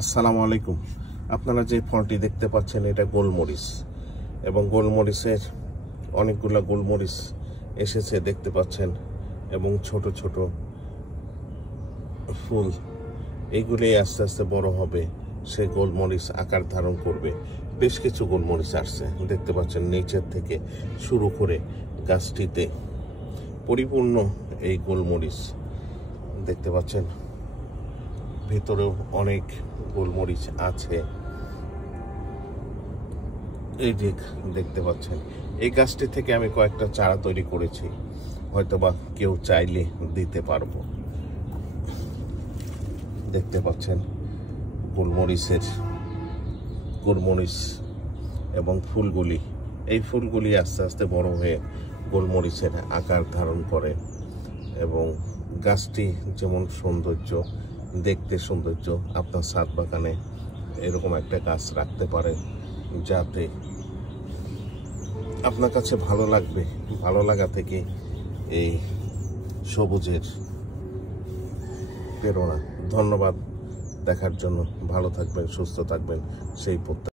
আসসালামু আলাইকুম। আপনারা যে ফলটি দেখতে পাচ্ছেন এটা গোলমরিচ এবং গোলমরিচের অনেকগুলো গোলমরিচ এসেছে দেখতে পাচ্ছেন এবং ছোট ছোট ফুল এইগুলি আস্তে আস্তে বড় হবে, সে গোলমরিচ আকার ধারণ করবে। বেশ কিছু গোলমরিচ আসছে দেখতে পাচ্ছেন, নিচের থেকে শুরু করে গাছটিতে পরিপূর্ণ এই গোলমরিচ দেখতে পাচ্ছেন। ভিতরেও অনেক গোলমরিচ আছে, এই দিক দেখতে পাচ্ছেন। এই গাছটি থেকে আমি কয়েকটা চারা তৈরি করেছি, হয়তোবা কেউ চাইলে দিতে পারবো। দেখতে পাচ্ছেন গোলমরিচ এবং ফুলগুলি, এই ফুলগুলি আস্তে আস্তে বড় হয়ে গোলমরিচের আকার ধারণ করে এবং গাছটি যেমন সৌন্দর্য, দেখতে সৌন্দর্য, আপনার ছাদ বাগানে এরকম একটা গাছ রাখতে পারেন যাতে আপনার কাছে ভালো লাগবে। ভালো লাগা থেকে এই সবুজের প্রেরণা। ধন্যবাদ দেখার জন্য। ভালো থাকবেন, সুস্থ থাকবেন সেই প্রত্যাশা।